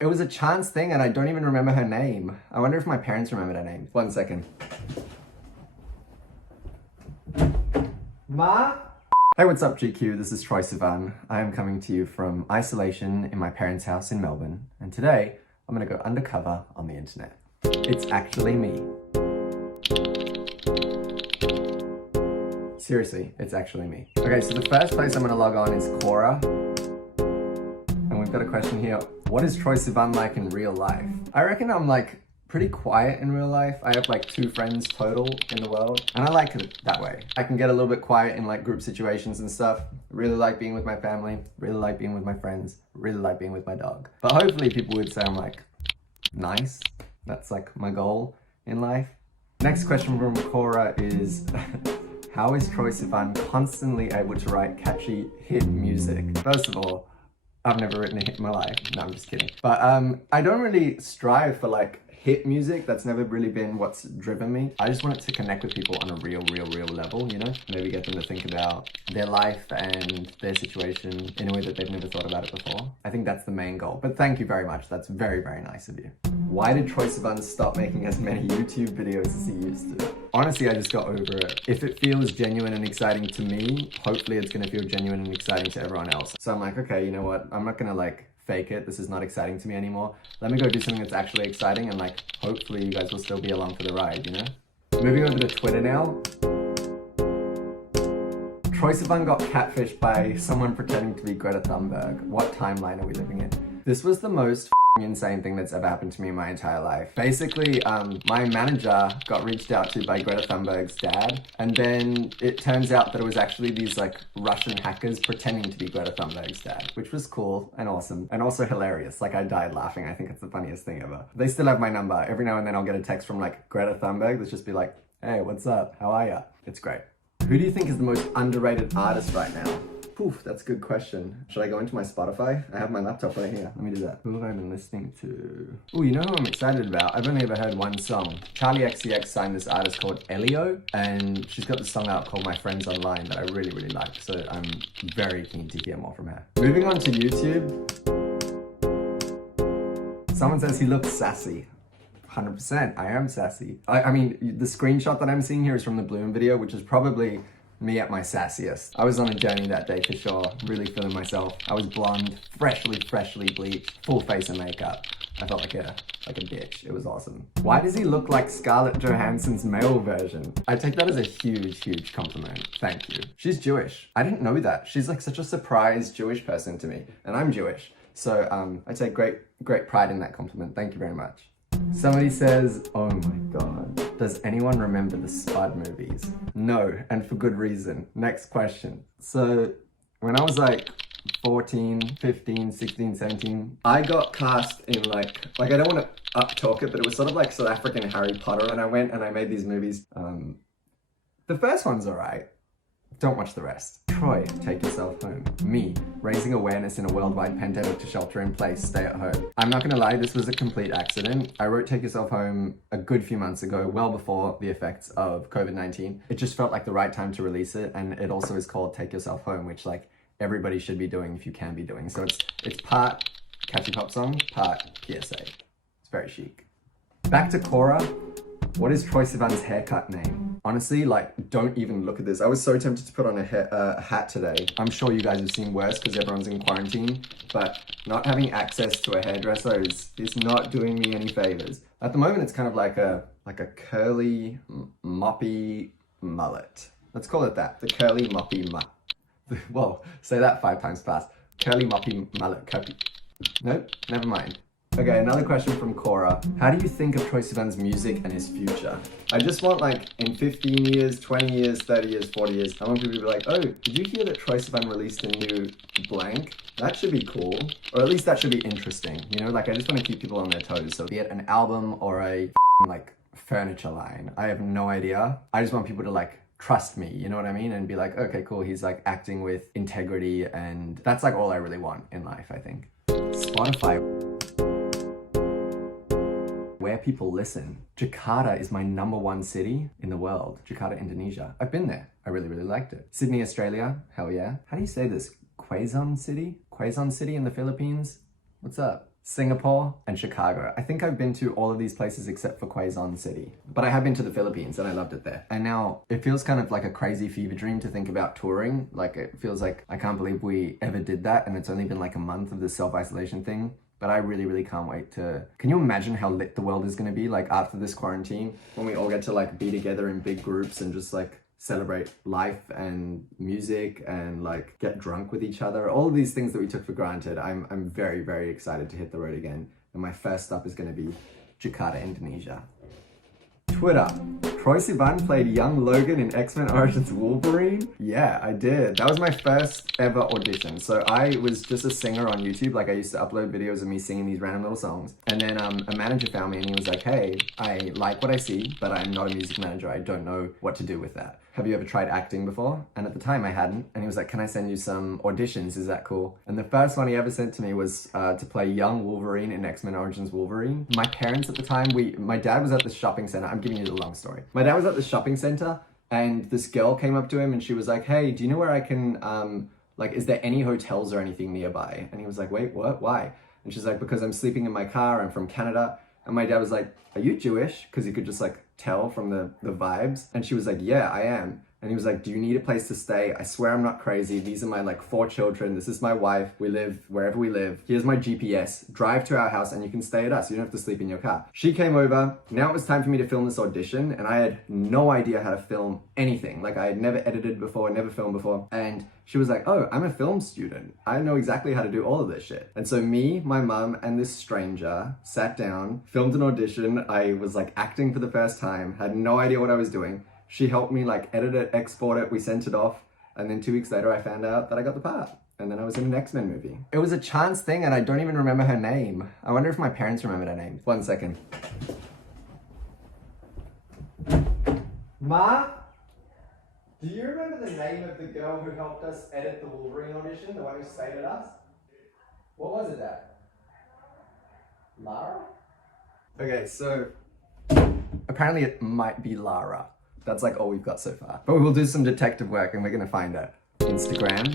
It was a chance thing and I don't even remember her name. I wonder if my parents remembered her name. 1 second. Ma? Hey, what's up, GQ? This is Troye Sivan. I am coming to you from isolation in my parents' house in Melbourne. And today, I'm gonna go undercover on the internet. It's actually me. Seriously, it's actually me. Okay, so the first place I'm gonna log on is Quora. And we've got a question here. What is Troye Sivan like in real life? I reckon I'm like pretty quiet in real life. I have like 2 friends total in the world, and I like it that way. I can get a little bit quiet in like group situations and stuff. Really like being with my family, really like being with my friends, really like being with my dog. But hopefully people would say I'm like nice. That's like my goal in life. Next question from Quora is how is Troye Sivan constantly able to write catchy hit music? First of all, I've never written a hit in my life. No, I'm just kidding. But I don't really strive for like hit music. That's never really been what's driven me. I just want it to connect with people on a real level, you know? Maybe get them to think about their life and their situation in a way that they've never thought about it before. I think that's the main goal. But thank you very much. That's very, very nice of you. Why did Troye Sivan stop making as many YouTube videos as he used to? Honestly, I just got over it. If it feels genuine and exciting to me, hopefully it's gonna feel genuine and exciting to everyone else. So I'm like, okay, you know what? I'm not gonna like fake it. This is not exciting to me anymore. Let me go do something that's actually exciting and like, hopefully you guys will still be along for the ride, you know? Moving over to Twitter now. Troye Sivan got catfished by someone pretending to be Greta Thunberg. What timeline are we living in? This was the most insane thing that's ever happened to me in my entire life. Basically, my manager got reached out to by Greta Thunberg's dad, and then it turns out that it was actually these like Russian hackers pretending to be Greta Thunberg's dad, which was cool and awesome and also hilarious. Like I died laughing. I think it's the funniest thing ever. They still have my number. Every now and then I'll get a text from like Greta Thunberg that's just be like, hey, what's up? How are ya? It's great. Who do you think is the most underrated artist right now? Poof, that's a good question. Should I go into my Spotify? I have my laptop right here. Let me do that. Who have I been listening to? Oh, you know who I'm excited about? I've only ever heard one song. Charlie XCX signed this artist called Elio, and she's got this song out called My Friends Online that I really, really like. So I'm very keen to hear more from her. Moving on to YouTube. Someone says he looks sassy. 100%, I am sassy. I mean, the screenshot that I'm seeing here is from the Bloom video, which is probably me at my sassiest. I was on a journey that day for sure, really feeling myself. I was blonde, freshly bleached, full face of makeup. I felt like a bitch. It was awesome. Why does he look like Scarlett Johansson's male version? I take that as a huge compliment. Thank you. She's Jewish. I didn't know that. She's like such a surprise Jewish person to me, and I'm Jewish. So I take great pride in that compliment. Thank you very much. Somebody says, oh my god, does anyone remember the Spud movies? No, and for good reason. Next question. So when I was like 14, 15, 16, 17, I got cast in like I don't want to up-talk it, but it was sort of like South African Harry Potter, and I went and I made these movies. The first one's alright. Don't watch the rest. Troye, take yourself home. Me, raising awareness in a worldwide pandemic to shelter in place, stay at home. I'm not gonna lie, this was a complete accident. I wrote Take Yourself Home a good few months ago, well before the effects of COVID-19. It just felt like the right time to release it, and it also is called Take Yourself Home, which like everybody should be doing if you can be doing. So it's part catchy pop song, part PSA. It's very chic. Back to Quora. What is Troye Sivan's haircut name? Honestly, like, don't even look at this. I was so tempted to put on a hat today. I'm sure you guys have seen worse because everyone's in quarantine, but not having access to a hairdresser is not doing me any favors. At the moment, it's kind of like a curly, moppy mullet. Let's call it that. The curly, moppy mullet. Whoa, say that 5 times fast. Curly, moppy mullet. Nope, never mind. Okay, another question from Quora. How do you think of Troye Sivan's music and his future? I just want like in 15 years, 20 years, 30 years, 40 years, I want people to be like, oh, did you hear that Troye Sivan released a new blank? That should be cool. Or at least that should be interesting. You know, like I just want to keep people on their toes. So be it an album or a like furniture line. I have no idea. I just want people to like trust me, you know what I mean? And be like, okay, cool. He's like acting with integrity, and that's like all I really want in life, I think. Spotify. Where people listen. Jakarta is my #1 city in the world. Jakarta, Indonesia. I've been there. I really liked it. Sydney, Australia. Hell yeah. How do you say this? Quezon City? Quezon City in the Philippines? What's up? Singapore, and Chicago. I think I've been to all of these places except for Quezon City. But I have been to the Philippines and I loved it there. And now it feels kind of like a crazy fever dream to think about touring. Like it feels like I can't believe we ever did that, and it's only been like a month of this self-isolation thing. But I really, really can't wait to... Can you imagine how lit the world is gonna be like after this quarantine? When we all get to like be together in big groups and just like celebrate life and music and like get drunk with each other. All of these things that we took for granted. I'm very, very excited to hit the road again. And my first stop is gonna be Jakarta, Indonesia. Twitter. Troye Sivan played young Logan in X-Men Origins Wolverine? Yeah, I did. That was my first ever audition. So I was just a singer on YouTube. Like I used to upload videos of me singing these random little songs. And then a manager found me and he was like, hey, I like what I see, but I'm not a music manager. I don't know what to do with that. Have you ever tried acting before? And at the time I hadn't. And he was like, can I send you some auditions? Is that cool? And the first one he ever sent to me was to play young Wolverine in X-Men Origins Wolverine. My parents at the time, my dad was at the shopping center. I'm giving you the long story. My dad was at the shopping center and this girl came up to him and she was like, hey, do you know where I can, like, is there any hotels or anything nearby? And he was like, wait, what? Why? And she's like, because I'm sleeping in my car. I'm from Canada. And my dad was like, are you Jewish? Because he could just like tell from the vibes. And she was like, yeah, I am. And he was like, do you need a place to stay? I swear I'm not crazy. These are my like 4 children. This is my wife. We live wherever we live. Here's my GPS. Drive to our house and you can stay at us. You don't have to sleep in your car. She came over. Now it was time for me to film this audition and I had no idea how to film anything. Like I had never edited before, never filmed before. And she was like, oh, I'm a film student. I know exactly how to do all of this shit. And so me, my mom, and this stranger sat down, filmed an audition. I was like acting for the first time, had no idea what I was doing. She helped me like edit it, export it, we sent it off. And then 2 weeks later, I found out that I got the part. And then I was in an X-Men movie. It was a chance thing and I don't even remember her name. I wonder if my parents remembered her name. 1 second. Ma? Do you remember the name of the girl who helped us edit the Wolverine audition? The one who stayed at us? What was it, Dad? Lara? Okay, so apparently it might be Lara. That's like all we've got so far. But we will do some detective work and we're gonna find it. Instagram.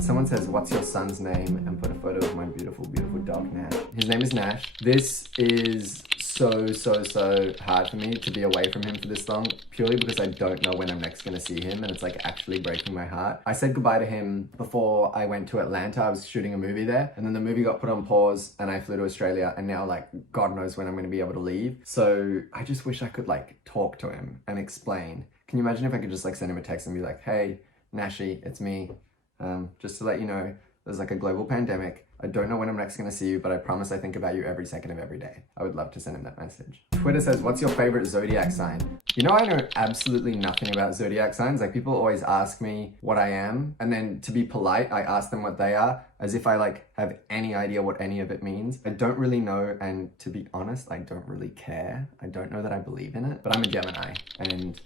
Someone says, what's your son's name? And put a photo of my beautiful, beautiful dog, Nash. His name is Nash. This is so hard for me to be away from him for this long, purely because I don't know when I'm next gonna see him and it's like actually breaking my heart. I said goodbye to him before I went to Atlanta. I was shooting a movie there and then the movie got put on pause and I flew to Australia and now like God knows when I'm gonna be able to leave. So I just wish I could like talk to him and explain. Can you imagine if I could just like send him a text and be like, hey, Nashi, it's me. Just to let you know, there's like a global pandemic. I don't know when I'm next gonna see you, but I promise I think about you every second of every day. I would love to send him that message. Twitter says, what's your favorite zodiac sign? You know, I know absolutely nothing about zodiac signs. Like people always ask me what I am. And then to be polite, I ask them what they are as if I like have any idea what any of it means. I don't really know. And to be honest, I don't really care. I don't know that I believe in it, but I'm a Gemini. And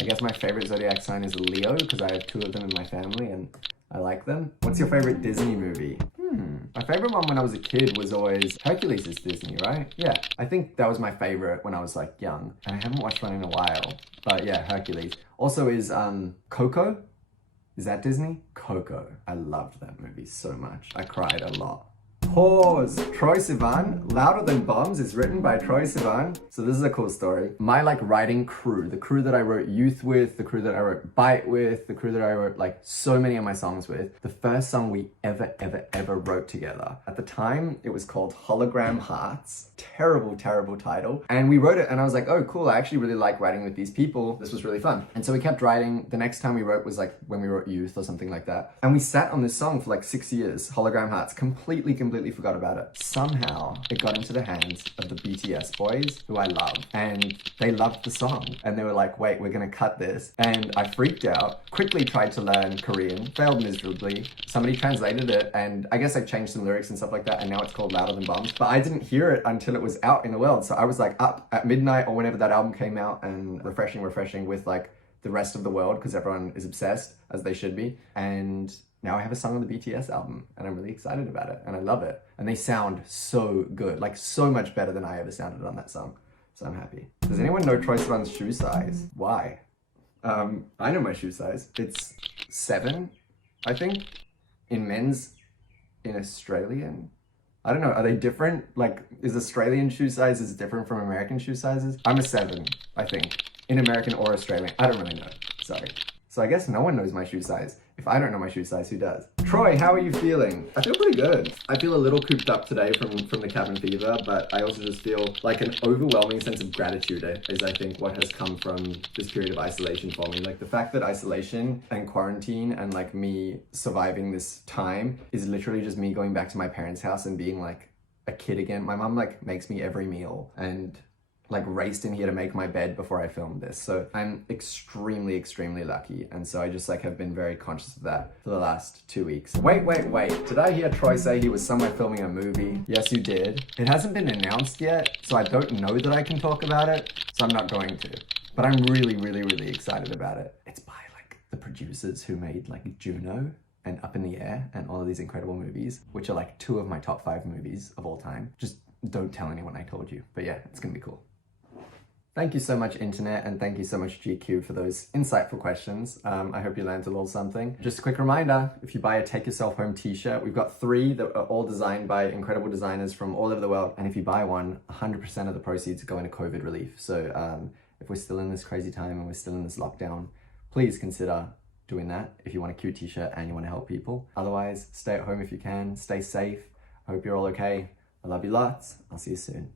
I guess my favorite zodiac sign is Leo because I have 2 of them in my family and I like them. What's your favorite Disney movie? My favorite one when I was a kid was always Hercules is Disney, right? Yeah, I think that was my favorite when I was like young. And I haven't watched one in a while, but yeah, Hercules. Also is Coco? Is that Disney? Coco. I loved that movie so much. I cried a lot. Pause. Troye Sivan, Louder Than Bombs is written by Troye Sivan. So this is a cool story. My like writing crew, the crew that I wrote Youth with, the crew that I wrote Bite with, the crew that I wrote like so many of my songs with, the first song we ever wrote together. At the time, it was called Hologram Hearts. Terrible title. And we wrote it and I was like, oh cool, I actually really like writing with these people. This was really fun. And so we kept writing. The next time we wrote was like when we wrote Youth or something like that. And we sat on this song for like 6 years, Hologram Hearts, completely forgot about it. Somehow it got into the hands of the BTS boys who I love and they loved the song and they were like, wait, we're gonna cut this. And I freaked out, quickly tried to learn Korean, failed miserably. Somebody translated it and I guess I changed some lyrics and stuff like that and now it's called Louder Than Bombs. But I didn't hear it until it was out in the world. So I was like up at midnight or whenever that album came out and refreshing with like the rest of the world because everyone is obsessed as they should be. And now I have a song on the BTS album and I'm really excited about it and I love it. And they sound so good, like so much better than I ever sounded on that song. So I'm happy. Does anyone know Troye Sivan's shoe size? Why? I know my shoe size. It's 7, I think. In men's, in Australian. I don't know, are they different? Like, is Australian shoe sizes different from American shoe sizes? I'm a 7, I think. In American or Australian. I don't really know. Sorry. So I guess no one knows my shoe size. If I don't know my shoe size, who does? Troy, how are you feeling? I feel pretty good. I feel a little cooped up today from the cabin fever, but I also just feel like an overwhelming sense of gratitude is I think what has come from this period of isolation for me. Like the fact that isolation and quarantine and like me surviving this time is literally just me going back to my parents' house and being like a kid again. My mom like makes me every meal and like raced in here to make my bed before I filmed this. So I'm extremely, extremely lucky. And so I just like have been very conscious of that for the last 2 weeks. Wait. Did I hear Troy say he was somewhere filming a movie? Yes, you did. It hasn't been announced yet, so I don't know that I can talk about it. So I'm not going to. But I'm really, really, really excited about it. It's by like the producers who made like Juno and Up in the Air and all of these incredible movies, which are like 2 of my top 5 movies of all time. Just don't tell anyone I told you. But yeah, it's gonna be cool. Thank you so much, Internet, and thank you so much, GQ, for those insightful questions. I hope you learned a little something. Just a quick reminder, if you buy a Take Yourself Home t-shirt, we've got 3 that are all designed by incredible designers from all over the world. And if you buy one, 100% of the proceeds go into COVID relief. So if we're still in this crazy time and we're still in this lockdown, please consider doing that if you want a cute t-shirt and you want to help people. Otherwise, stay at home if you can, stay safe. I hope you're all okay. I love you lots. I'll see you soon.